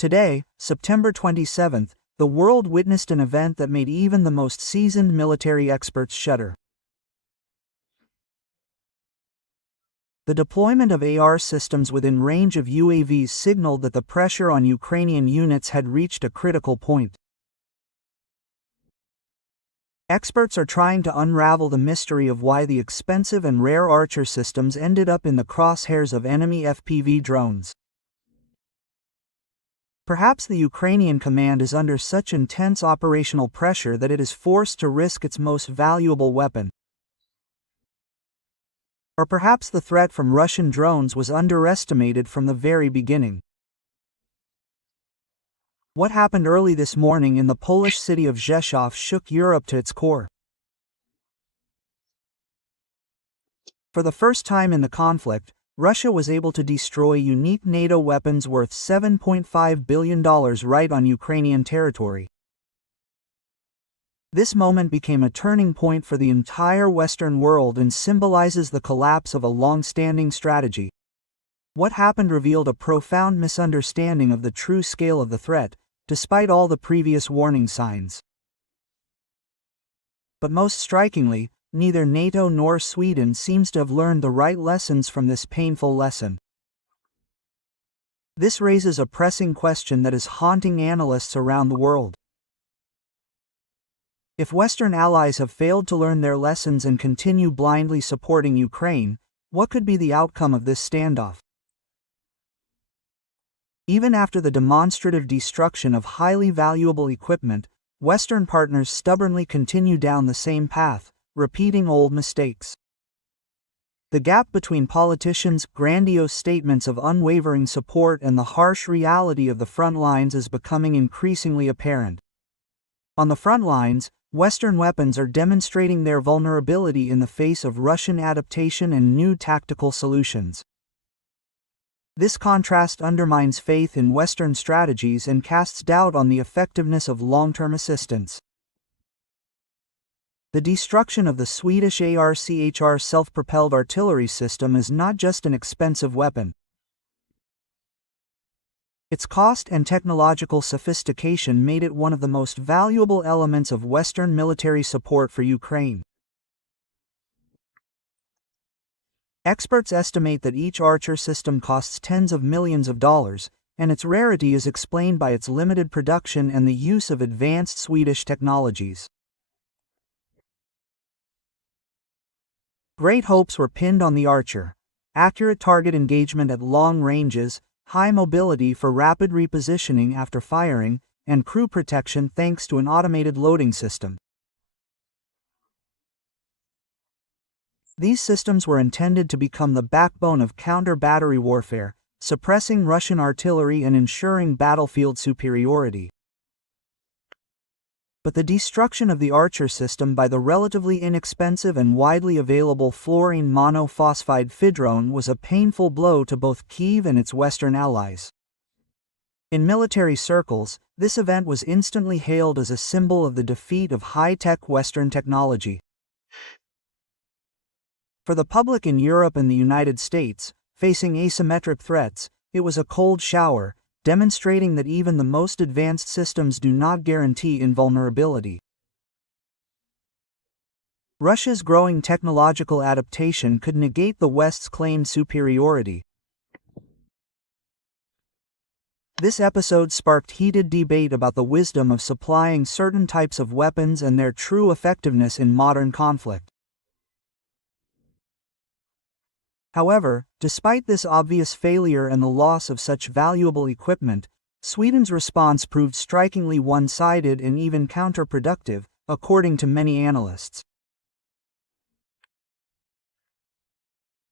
Today, September 27th, the world witnessed an event that made even the most seasoned military experts shudder. The deployment of AR systems within range of UAVs signaled that the pressure on Ukrainian units had reached a critical point. Experts are trying to unravel the mystery of why the expensive and rare Archer systems ended up in the crosshairs of enemy FPV drones. Perhaps the Ukrainian command is under such intense operational pressure that it is forced to risk its most valuable weapon. Or perhaps the threat from Russian drones was underestimated from the very beginning. What happened early this morning in the Polish city of Rzeszów shook Europe to its core. For the first time in the conflict, Russia was able to destroy unique NATO weapons worth $7.5 billion right on Ukrainian territory. This moment became a turning point for the entire Western world and symbolizes the collapse of a long-standing strategy. What happened revealed a profound misunderstanding of the true scale of the threat, despite all the previous warning signs. But most strikingly, neither NATO nor Sweden seems to have learned the right lessons from this painful lesson. This raises a pressing question that is haunting analysts around the world. If Western allies have failed to learn their lessons and continue blindly supporting Ukraine, what could be the outcome of this standoff? Even after the demonstrative destruction of highly valuable equipment, Western partners stubbornly continue down the same path, repeating old mistakes. The gap between politicians' grandiose statements of unwavering support and the harsh reality of the front lines is becoming increasingly apparent. On the front lines, Western weapons are demonstrating their vulnerability in the face of Russian adaptation and new tactical solutions. This contrast undermines faith in Western strategies and casts doubt on the effectiveness of long-term assistance. The destruction of the Swedish ARCHR self-propelled artillery system is not just an expensive weapon. Its cost and technological sophistication made it one of the most valuable elements of Western military support for Ukraine. Experts estimate that each Archer system costs tens of millions of dollars, and its rarity is explained by its limited production and the use of advanced Swedish technologies. Great hopes were pinned on the Archer: accurate target engagement at long ranges, high mobility for rapid repositioning after firing, and crew protection thanks to an automated loading system. These systems were intended to become the backbone of counter-battery warfare, suppressing Russian artillery and ensuring battlefield superiority. But the destruction of the Archer system by the relatively inexpensive and widely available fluorine monophosphide fidrone was a painful blow to both Kyiv and its Western allies. In military circles, this event was instantly hailed as a symbol of the defeat of high-tech Western technology. For the public in Europe and the United States, facing asymmetric threats, it was a cold shower, demonstrating that even the most advanced systems do not guarantee invulnerability. Russia's growing technological adaptation could negate the West's claimed superiority. This episode sparked heated debate about the wisdom of supplying certain types of weapons and their true effectiveness in modern conflict. However, despite this obvious failure and the loss of such valuable equipment, Sweden's response proved strikingly one-sided and even counterproductive, according to many analysts.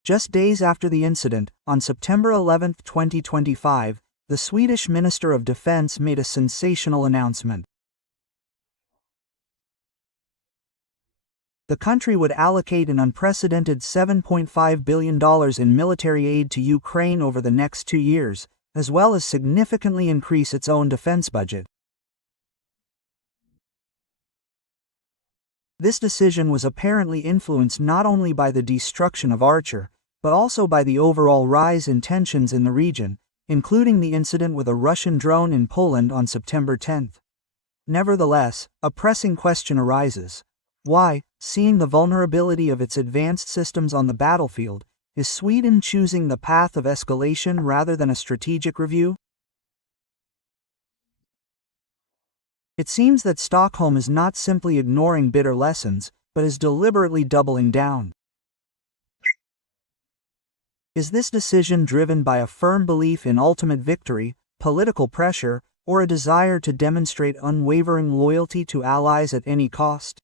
Just days after the incident, on September 11, 2025, the Swedish Minister of Defense made a sensational announcement. The country would allocate an unprecedented $7.5 billion in military aid to Ukraine over the next 2 years, as well as significantly increase its own defense budget. This decision was apparently influenced not only by the destruction of Archer, but also by the overall rise in tensions in the region, including the incident with a Russian drone in Poland on September 10. Nevertheless, a pressing question arises. Why, seeing the vulnerability of its advanced systems on the battlefield, is Sweden choosing the path of escalation rather than a strategic review? It seems that Stockholm is not simply ignoring bitter lessons, but is deliberately doubling down. Is this decision driven by a firm belief in ultimate victory, political pressure, or a desire to demonstrate unwavering loyalty to allies at any cost?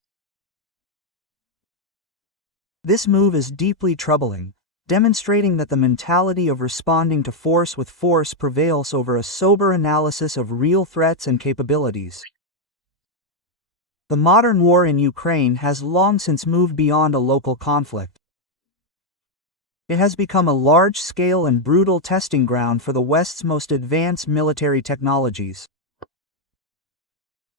This move is deeply troubling, demonstrating that the mentality of responding to force with force prevails over a sober analysis of real threats and capabilities. The modern war in Ukraine has long since moved beyond a local conflict. It has become a large-scale and brutal testing ground for the West's most advanced military technologies.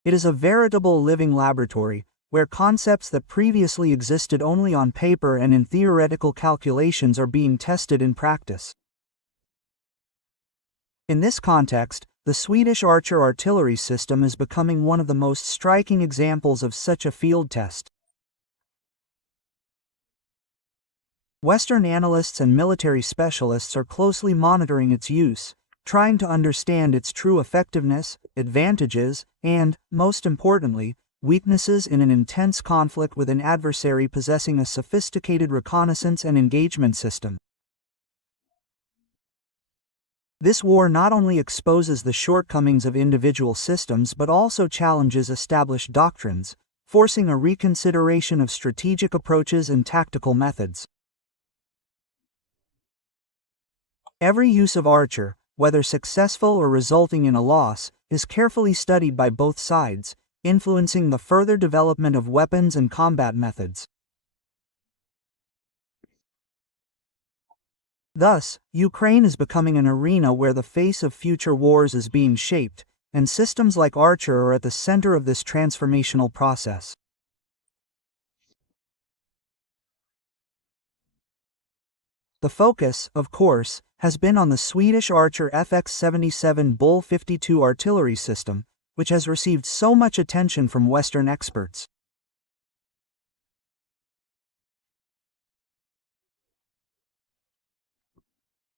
It is a veritable living laboratory, where concepts that previously existed only on paper and in theoretical calculations are being tested in practice. In this context, the Swedish Archer artillery system is becoming one of the most striking examples of such a field test. Western analysts and military specialists are closely monitoring its use, trying to understand its true effectiveness, advantages, and, most importantly, weaknesses in an intense conflict with an adversary possessing a sophisticated reconnaissance and engagement system. This war not only exposes the shortcomings of individual systems but also challenges established doctrines, forcing a reconsideration of strategic approaches and tactical methods. Every use of Archer, whether successful or resulting in a loss, is carefully studied by both sides, influencing the further development of weapons and combat methods. Thus, Ukraine is becoming an arena where the face of future wars is being shaped, and systems like Archer are at the center of this transformational process. The focus, of course, has been on the Swedish Archer FX-77 Bull 52 artillery system, which has received so much attention from Western experts.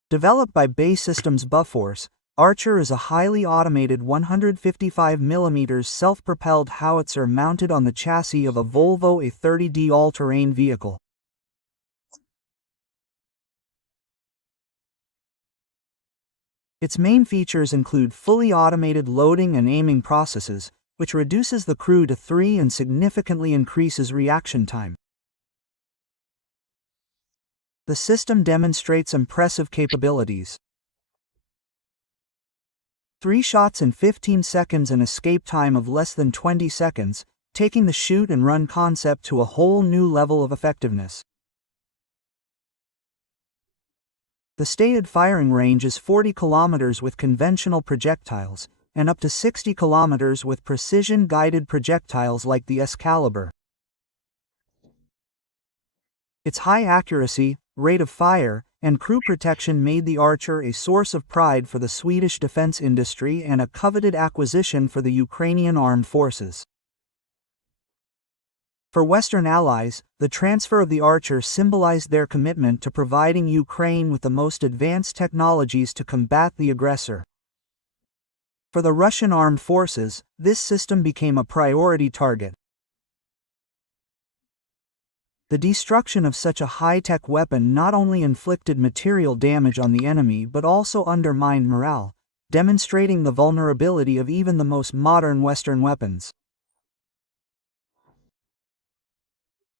Developed by Bay Systems Bofors, Archer is a highly automated 155mm self-propelled howitzer mounted on the chassis of a Volvo A30D all-terrain vehicle. Its main features include fully automated loading and aiming processes, which reduces the crew to 3 and significantly increases reaction time. The system demonstrates impressive capabilities. 3 shots in 15 seconds and escape time of less than 20 seconds, taking the shoot and run concept to a whole new level of effectiveness. The stated firing range is 40 kilometers with conventional projectiles, and up to 60 kilometers with precision-guided projectiles like the S-caliber. Its high accuracy, rate of fire, and crew protection made the Archer a source of pride for the Swedish defense industry and a coveted acquisition for the Ukrainian armed forces. For Western allies, the transfer of the Archer symbolized their commitment to providing Ukraine with the most advanced technologies to combat the aggressor. For the Russian armed forces, this system became a priority target. The destruction of such a high-tech weapon not only inflicted material damage on the enemy but also undermined morale, demonstrating the vulnerability of even the most modern Western weapons.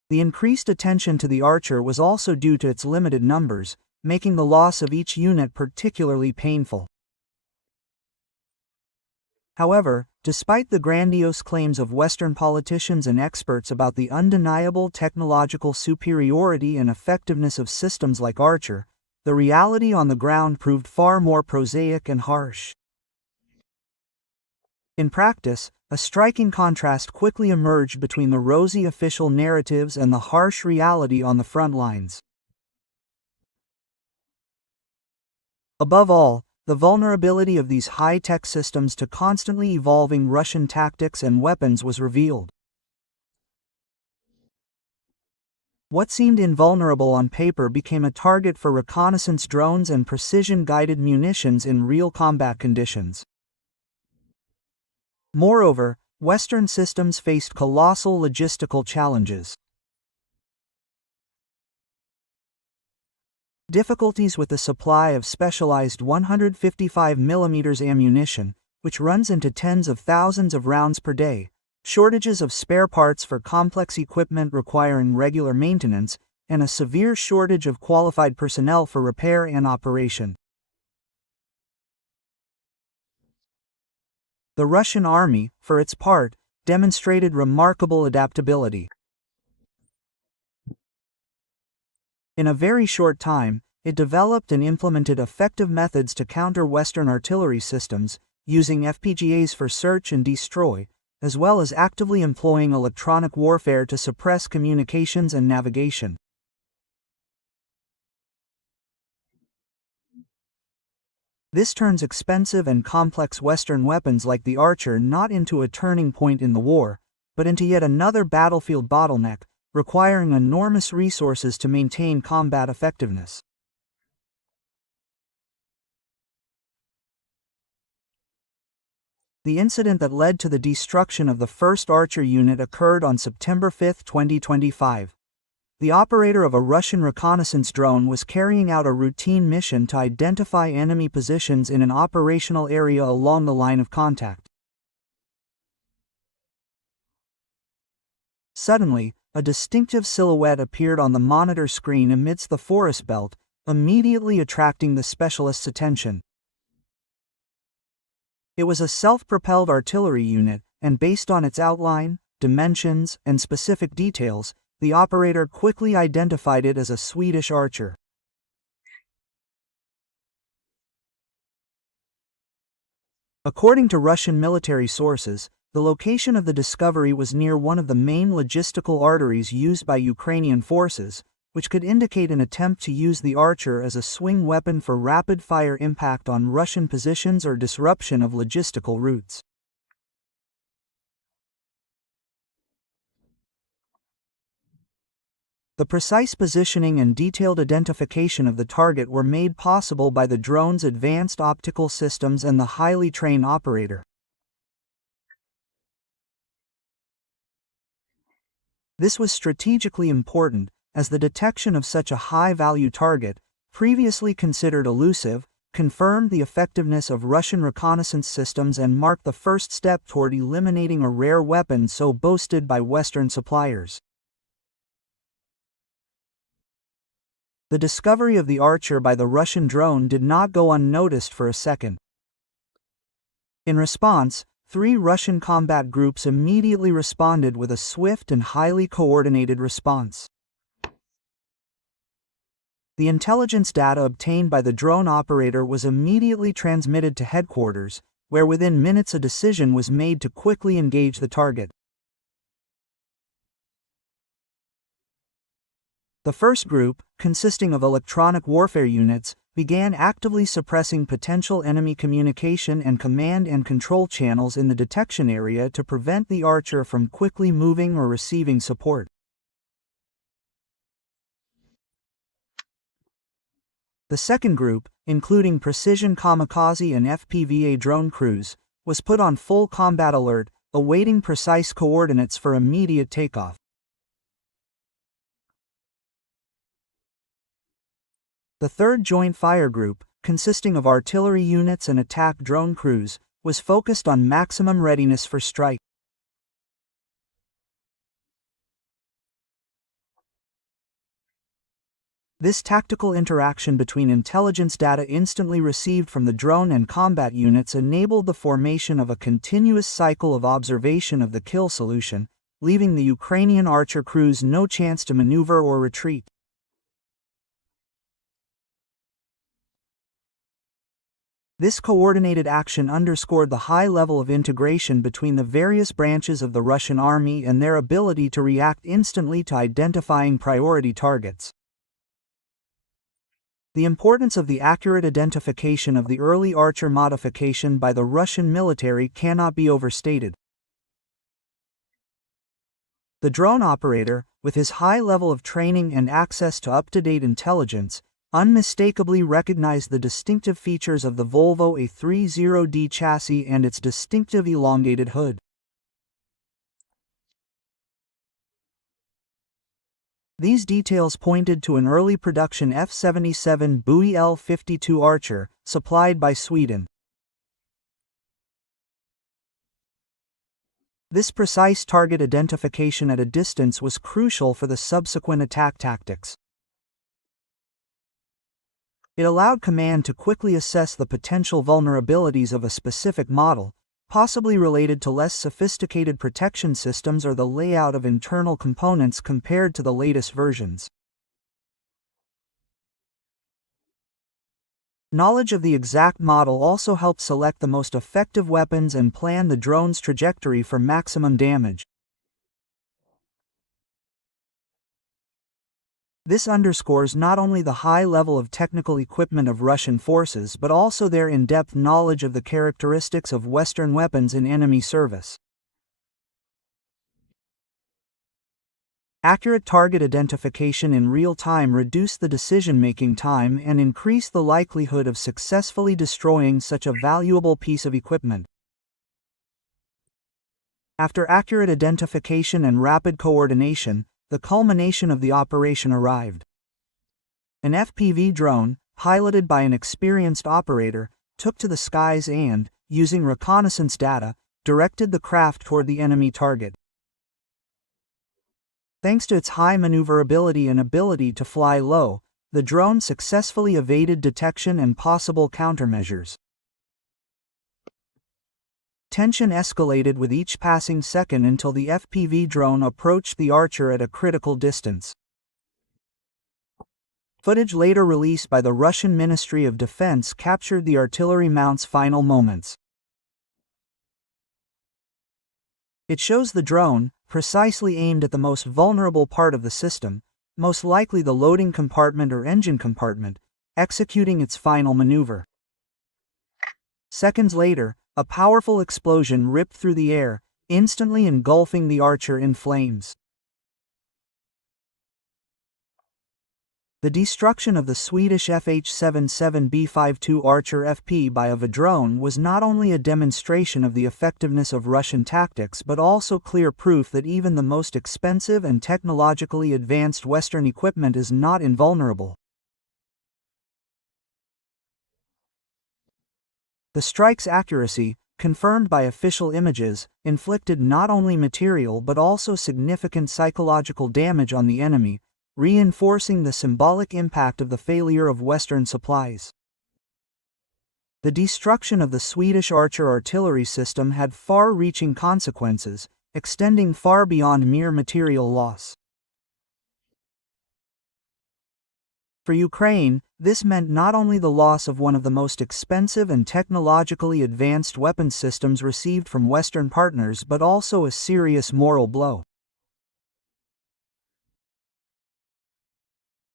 The increased attention to the Archer was also due to its limited numbers, making the loss of each unit particularly painful. However, despite the grandiose claims of Western politicians and experts about the undeniable technological superiority and effectiveness of systems like Archer, the reality on the ground proved far more prosaic and harsh. In practice, a striking contrast quickly emerged between the rosy official narratives and the harsh reality on the front lines. Above all, the vulnerability of these high-tech systems to constantly evolving Russian tactics and weapons was revealed. What seemed invulnerable on paper became a target for reconnaissance drones and precision-guided munitions in real combat conditions. Moreover, Western systems faced colossal logistical challenges. Difficulties with the supply of specialized 155mm ammunition, which runs into tens of thousands of rounds per day, shortages of spare parts for complex equipment requiring regular maintenance, and a severe shortage of qualified personnel for repair and operation. The Russian army, for its part, demonstrated remarkable adaptability. In a very short time, it developed and implemented effective methods to counter Western artillery systems, using FPGAs for search and destroy, as well as actively employing electronic warfare to suppress communications and navigation. This turns expensive and complex Western weapons like the Archer not into a turning point in the war, but into yet another battlefield bottleneck, requiring enormous resources to maintain combat effectiveness. The incident that led to the destruction of the first Archer unit occurred on September 5, 2025. The operator of a Russian reconnaissance drone was carrying out a routine mission to identify enemy positions in an operational area along the line of contact. Suddenly, a distinctive silhouette appeared on the monitor screen amidst the forest belt, immediately attracting the specialist's attention. It was a self-propelled artillery unit, and based on its outline, dimensions, and specific details, the operator quickly identified it as a Swedish Archer. According to Russian military sources, the location of the discovery was near one of the main logistical arteries used by Ukrainian forces, which could indicate an attempt to use the Archer as a swing weapon for rapid-fire impact on Russian positions or disruption of logistical routes. The precise positioning and detailed identification of the target were made possible by the drone's advanced optical systems and the highly trained operator. This was strategically important, as the detection of such a high-value target, previously considered elusive, confirmed the effectiveness of Russian reconnaissance systems and marked the first step toward eliminating a rare weapon so boasted by Western suppliers. The discovery of the Archer by the Russian drone did not go unnoticed for a second. In response, 3 Russian combat groups immediately responded with a swift and highly coordinated response. The intelligence data obtained by the drone operator was immediately transmitted to headquarters, where within minutes a decision was made to quickly engage the target. The first group, consisting of electronic warfare units, began actively suppressing potential enemy communication and command and control channels in the detection area to prevent the Archer from quickly moving or receiving support. The second group, including precision kamikaze and FPVA drone crews, was put on full combat alert, awaiting precise coordinates for immediate takeoff. The third joint fire group, consisting of artillery units and attack drone crews, was focused on maximum readiness for strike. This tactical interaction between intelligence data instantly received from the drone and combat units enabled the formation of a continuous cycle of observation of the kill solution, leaving the Ukrainian Archer crews no chance to maneuver or retreat. This coordinated action underscored the high level of integration between the various branches of the Russian army and their ability to react instantly to identifying priority targets. The importance of the accurate identification of the early Archer modification by the Russian military cannot be overstated. The drone operator, with his high level of training and access to up-to-date intelligence, unmistakably recognized the distinctive features of the Volvo A30D chassis and its distinctive elongated hood. These details pointed to an early production F-77 Bowie L-52 Archer, supplied by Sweden. This precise target identification at a distance was crucial for the subsequent attack tactics. It allowed command to quickly assess the potential vulnerabilities of a specific model, possibly related to less sophisticated protection systems or the layout of internal components compared to the latest versions. Knowledge of the exact model also helped select the most effective weapons and plan the drone's trajectory for maximum damage. This underscores not only the high level of technical equipment of Russian forces but also their in-depth knowledge of the characteristics of Western weapons in enemy service. Accurate target identification in real time reduced the decision-making time and increased the likelihood of successfully destroying such a valuable piece of equipment. After accurate identification and rapid coordination, the culmination of the operation arrived. An FPV drone, piloted by an experienced operator, took to the skies and, using reconnaissance data, directed the craft toward the enemy target. Thanks to its high maneuverability and ability to fly low, the drone successfully evaded detection and possible countermeasures. Tension escalated with each passing second until the FPV drone approached the Archer at a critical distance. Footage later released by the Russian Ministry of Defense captured the artillery mount's final moments. It shows the drone, precisely aimed at the most vulnerable part of the system, most likely the loading compartment or engine compartment, executing its final maneuver. Seconds later, a powerful explosion ripped through the air, instantly engulfing the Archer in flames. The destruction of the Swedish FH-77B-52 Archer FP by a drone was not only a demonstration of the effectiveness of Russian tactics but also clear proof that even the most expensive and technologically advanced Western equipment is not invulnerable. The strike's accuracy, confirmed by official images, inflicted not only material but also significant psychological damage on the enemy, reinforcing the symbolic impact of the failure of Western supplies. The destruction of the Swedish Archer artillery system had far-reaching consequences, extending far beyond mere material loss. For Ukraine, this meant not only the loss of one of the most expensive and technologically advanced weapons systems received from Western partners but also a serious moral blow.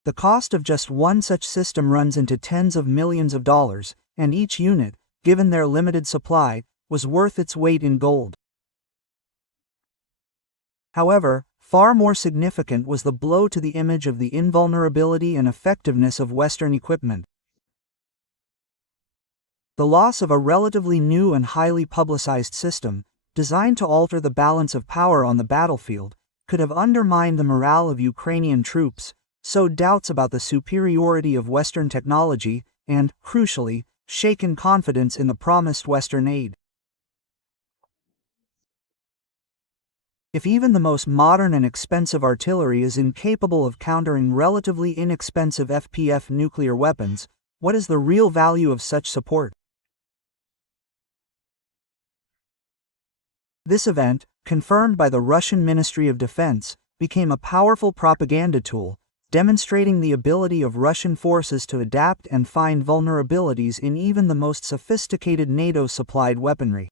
The cost of just one such system runs into tens of millions of dollars, and each unit, given their limited supply, was worth its weight in gold. However, far more significant was the blow to the image of the invulnerability and effectiveness of Western equipment. The loss of a relatively new and highly publicized system, designed to alter the balance of power on the battlefield, could have undermined the morale of Ukrainian troops, sowed doubts about the superiority of Western technology, and, crucially, shaken confidence in the promised Western aid. If even the most modern and expensive artillery is incapable of countering relatively inexpensive FPF nuclear weapons, what is the real value of such support? This event, confirmed by the Russian Ministry of Defense, became a powerful propaganda tool, demonstrating the ability of Russian forces to adapt and find vulnerabilities in even the most sophisticated NATO-supplied weaponry.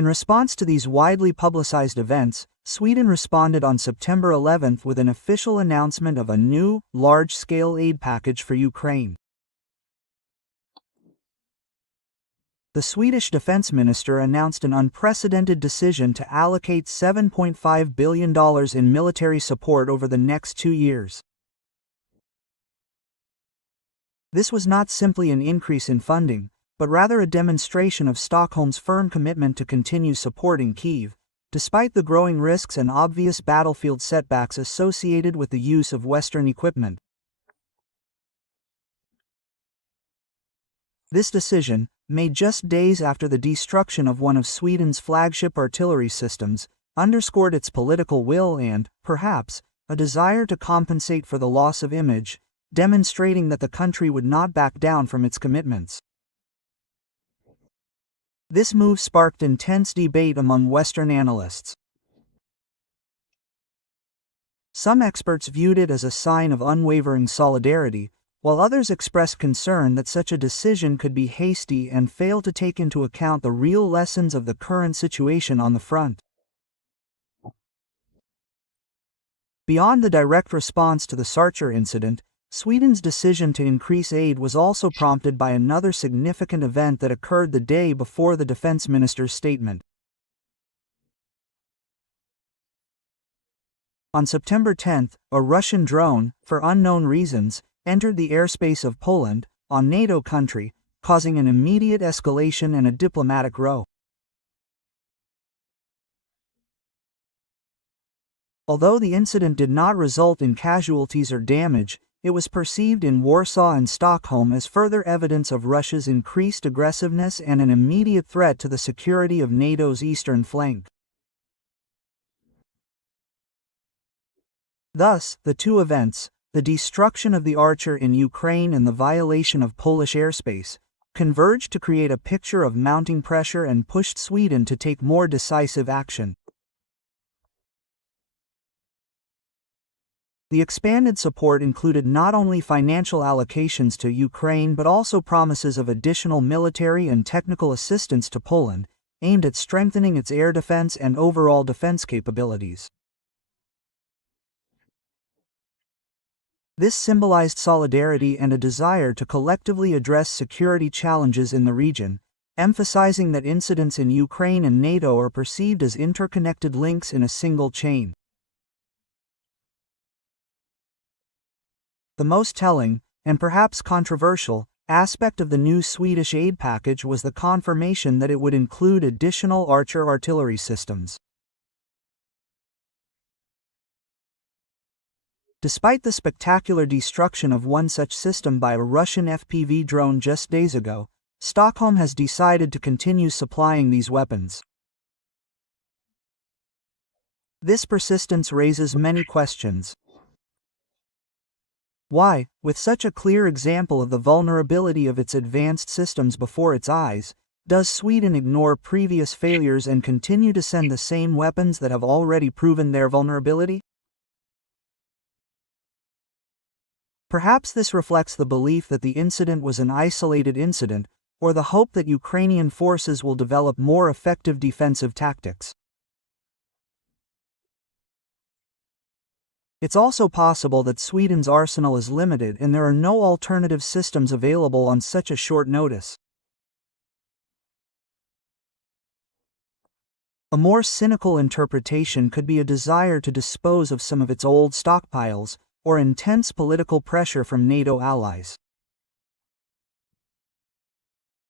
In response to these widely publicized events, Sweden responded on September 11 with an official announcement of a new, large-scale aid package for Ukraine. The Swedish defense minister announced an unprecedented decision to allocate $7.5 billion in military support over the next 2 years. This was not simply an increase in funding, but rather a demonstration of Stockholm's firm commitment to continue supporting Kyiv, despite the growing risks and obvious battlefield setbacks associated with the use of Western equipment. This decision, made just days after the destruction of one of Sweden's flagship artillery systems, underscored its political will and, perhaps, a desire to compensate for the loss of image, demonstrating that the country would not back down from its commitments. This move sparked intense debate among Western analysts. Some experts viewed it as a sign of unwavering solidarity, while others expressed concern that such a decision could be hasty and fail to take into account the real lessons of the current situation on the front. Beyond the direct response to the Sarcher incident, Sweden's decision to increase aid was also prompted by another significant event that occurred the day before the defense minister's statement. On September 10, a Russian drone, for unknown reasons, entered the airspace of Poland, on NATO country, causing an immediate escalation and a diplomatic row. Although the incident did not result in casualties or damage, it was perceived in Warsaw and Stockholm as further evidence of Russia's increased aggressiveness and an immediate threat to the security of NATO's eastern flank. Thus, the two events, the destruction of the Archer in Ukraine and the violation of Polish airspace, converged to create a picture of mounting pressure and pushed Sweden to take more decisive action. The expanded support included not only financial allocations to Ukraine but also promises of additional military and technical assistance to Poland, aimed at strengthening its air defense and overall defense capabilities. This symbolized solidarity and a desire to collectively address security challenges in the region, emphasizing that incidents in Ukraine and NATO are perceived as interconnected links in a single chain. The most telling, and perhaps controversial, aspect of the new Swedish aid package was the confirmation that it would include additional Archer artillery systems. Despite the spectacular destruction of one such system by a Russian FPV drone just days ago, Stockholm has decided to continue supplying these weapons. This persistence raises many questions. Why, with such a clear example of the vulnerability of its advanced systems before its eyes, does Sweden ignore previous failures and continue to send the same weapons that have already proven their vulnerability? Perhaps this reflects the belief that the incident was an isolated incident, or the hope that Ukrainian forces will develop more effective defensive tactics. It's also possible that Sweden's arsenal is limited and there are no alternative systems available on such a short notice. A more cynical interpretation could be a desire to dispose of some of its old stockpiles, or intense political pressure from NATO allies.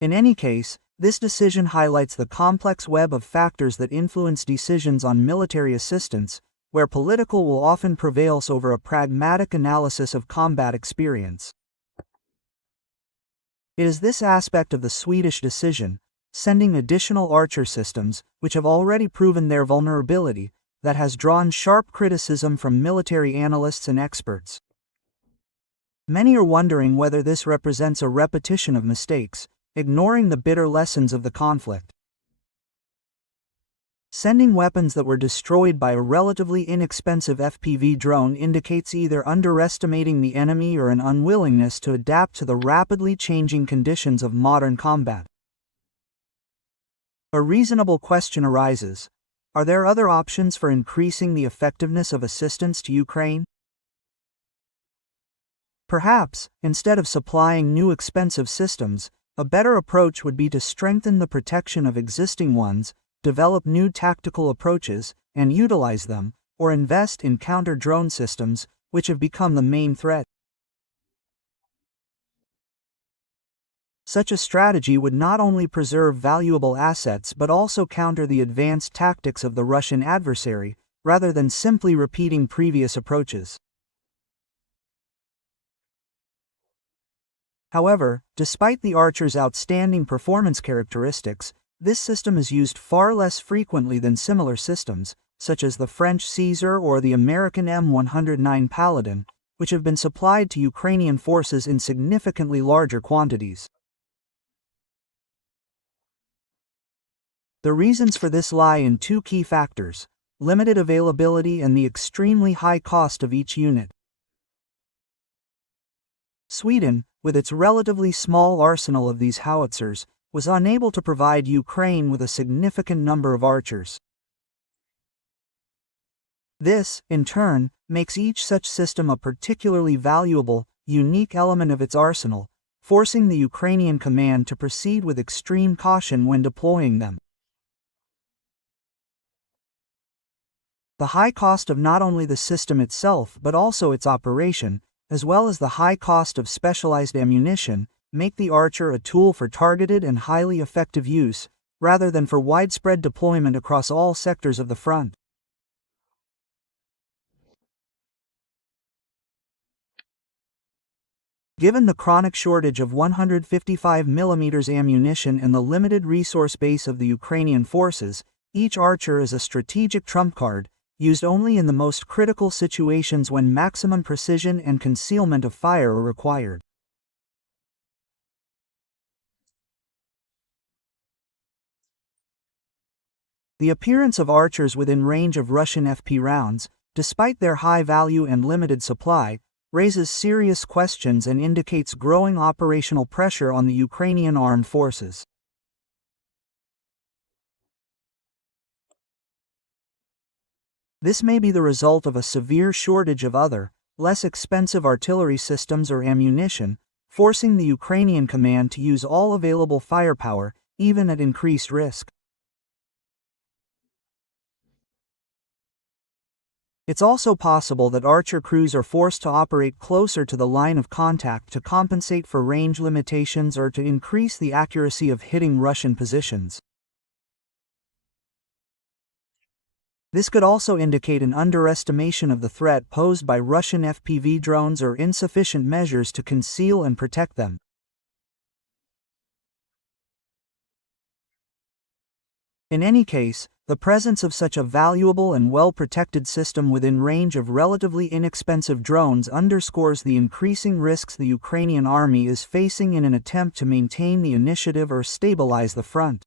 In any case, this decision highlights the complex web of factors that influence decisions on military assistance, where political will often prevail over a pragmatic analysis of combat experience. It is this aspect of the Swedish decision, sending additional Archer systems, which have already proven their vulnerability, that has drawn sharp criticism from military analysts and experts. Many are wondering whether this represents a repetition of mistakes, ignoring the bitter lessons of the conflict. Sending weapons that were destroyed by a relatively inexpensive FPV drone indicates either underestimating the enemy or an unwillingness to adapt to the rapidly changing conditions of modern combat. A reasonable question arises. Are there other options for increasing the effectiveness of assistance to Ukraine? Perhaps, instead of supplying new expensive systems, a better approach would be to strengthen the protection of existing ones, develop new tactical approaches, and utilize them, or invest in counter-drone systems, which have become the main threat. Such a strategy would not only preserve valuable assets but also counter the advanced tactics of the Russian adversary, rather than simply repeating previous approaches. However, despite the Archer's outstanding performance characteristics, this system is used far less frequently than similar systems, such as the French Caesar or the American M109 Paladin, which have been supplied to Ukrainian forces in significantly larger quantities. The reasons for this lie in two key factors: limited availability and the extremely high cost of each unit. Sweden, with its relatively small arsenal of these howitzers, was unable to provide Ukraine with a significant number of Archers. This, in turn, makes each such system a particularly valuable, unique element of its arsenal, forcing the Ukrainian command to proceed with extreme caution when deploying them. The high cost of not only the system itself but also its operation, as well as the high cost of specialized ammunition, make the Archer a tool for targeted and highly effective use, rather than for widespread deployment across all sectors of the front. Given the chronic shortage of 155mm ammunition and the limited resource base of the Ukrainian forces, each Archer is a strategic trump card, used only in the most critical situations when maximum precision and concealment of fire are required. The appearance of Archers within range of Russian FP rounds, despite their high value and limited supply, raises serious questions and indicates growing operational pressure on the Ukrainian armed forces. This may be the result of a severe shortage of other, less expensive artillery systems or ammunition, forcing the Ukrainian command to use all available firepower, even at increased risk. It's also possible that Archer crews are forced to operate closer to the line of contact to compensate for range limitations or to increase the accuracy of hitting Russian positions. This could also indicate an underestimation of the threat posed by Russian FPV drones or insufficient measures to conceal and protect them. In any case, the presence of such a valuable and well-protected system within range of relatively inexpensive drones underscores the increasing risks the Ukrainian army is facing in an attempt to maintain the initiative or stabilize the front.